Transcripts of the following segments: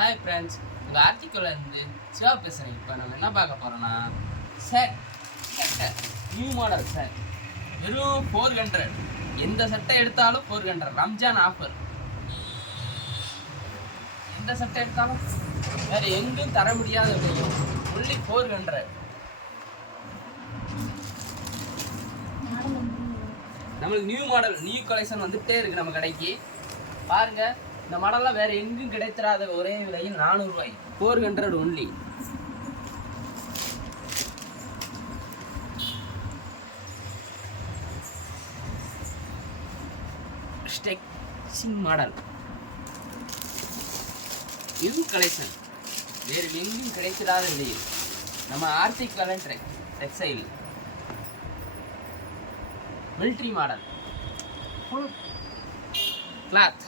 Hi friends, உங்கள் ஆர்டிக்கல்லேருந்து சிவா பேசுகிறேன். இப்போ நம்ம என்ன பார்க்க போகிறோன்னா சட்டை நியூ மாடல் சார். வெறும் 400. எந்த சட்டை எடுத்தாலும் 400. ரம்ஜான் ஆஃபர். எந்த சட்டை எடுத்தாலும் வேறு எங்கும் தர முடியாத விலையும் ஒன்லி 400. நம்மளுக்கு நியூ மாடல் நியூ கலெக்ஷன் வந்துகிட்டே இருக்குது நம்ம கடைக்கு. பாருங்கள், இந்த மாடல்லாம் வேறு எங்கும் கிடைத்திராத ஒரே விலையில் 400 ரூபாய். 400 only. Stretching model new collection வேறு எங்கும் கிடைத்திராத விலையில் நம்ம article textile military model full cloth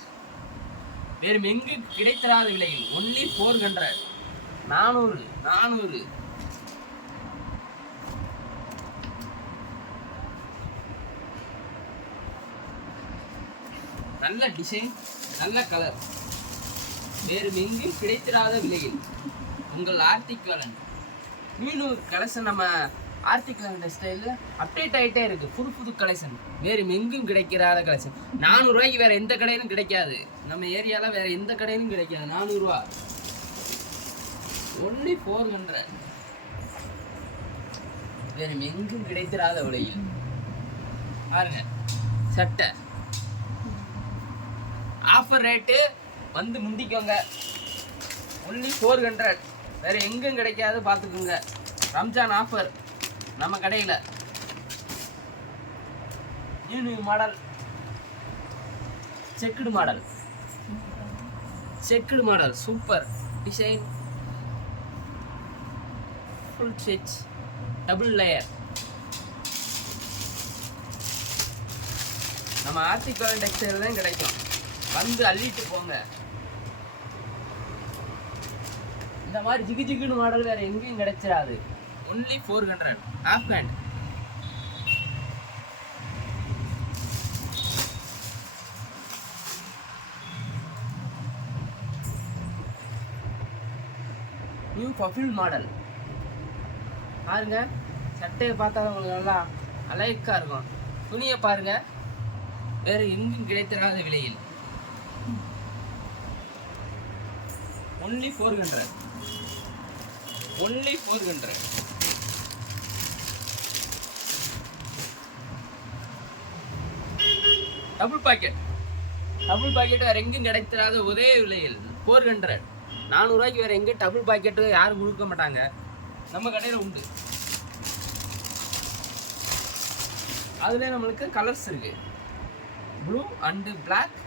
வேறு எங்கு கிடைத்திராத விலையில் ஒன்லி 400. 400. நல்ல டிசைன், நல்ல கலர், வேறு எங்கும் கிடைத்திராத விலையில் உங்கள் ஆர்டிக்கல் நியூ கலெக்ஷன் நம்ம ஆர்டிக்கல் டெக்ஸ்டைலில் அப்டேட் ஆகிட்டே இருக்குது. புது கலெக்ஷன் வேறு எங்கும் கிடைக்கிறாத கலெக்ஷன். 400 ரூபாய்க்கு வேறு எந்த கடையிலும் கிடைக்காது. நம்ம ஏரியாவில் வேறு எந்த கடையிலும் கிடைக்காது. 400 ரூபா ஒன்லி 400. வேறு எங்கும் கிடைத்திராத விலையில் பாருங்க. சட்டை ஆஃபர் ரேட்டு வந்து முந்திக்கோங்க. ஒன்லி 400. வேறு எங்கும் கிடைக்காது, பார்த்துக்கோங்க. ரம்ஜான் ஆஃபர் நம்ம கடையில். New model checked model super design, full stitch, double layer. நம்ம ஆர்டிக்கல் டெக்ஸ்டைல் தான் கிடைக்கும். வந்து அள்ளிட்டு போங்க. இந்த மாதிரி ஜிகுன்னு மாடல் வேற எங்கேயும் கிடைச்சிடாது. ஒன்லி 400. ஹாஃப் பேண்ட் நியூ பஃபில் மாடல். பாருங்க, சட்டையை பார்த்தா உங்களுக்கு நல்லா அலைக்கா இருக்கும். துணியை பாருங்க, வேறு எங்கும் கிடைத்திராத விலையில் ஒன்லி 400. ஒன்லி 400. டபுள் பாக்கெட் வேறு எங்கும் கிடைத்திராத ஒரே விலையில் 400. 400 ரூபாய்க்கு வேறு எங்கே டபுள் பாக்கெட்டு யாரும் கொடுக்க மாட்டாங்க. நம்ம கடையில் உண்டு. அதில் நம்மளுக்கு கலர்ஸ் இருக்கு. ப்ளூ அண்டு பிளாக்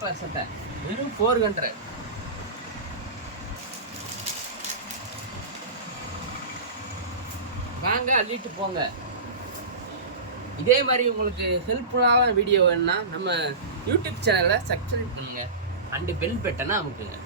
கலர் சட்டை வெறும் 400. வாங்க, அள்ளிட்டு போங்க. இதே மாதிரி உங்களுக்கு ஹெல்ப்ஃபுல்லான வீடியோ வேணும்னா நம்ம யூடியூப் சேனலை சப்ஸ்கிரைப் பண்ணுங்க அண்டு பெல் பட்டனை அமுக்குங்க.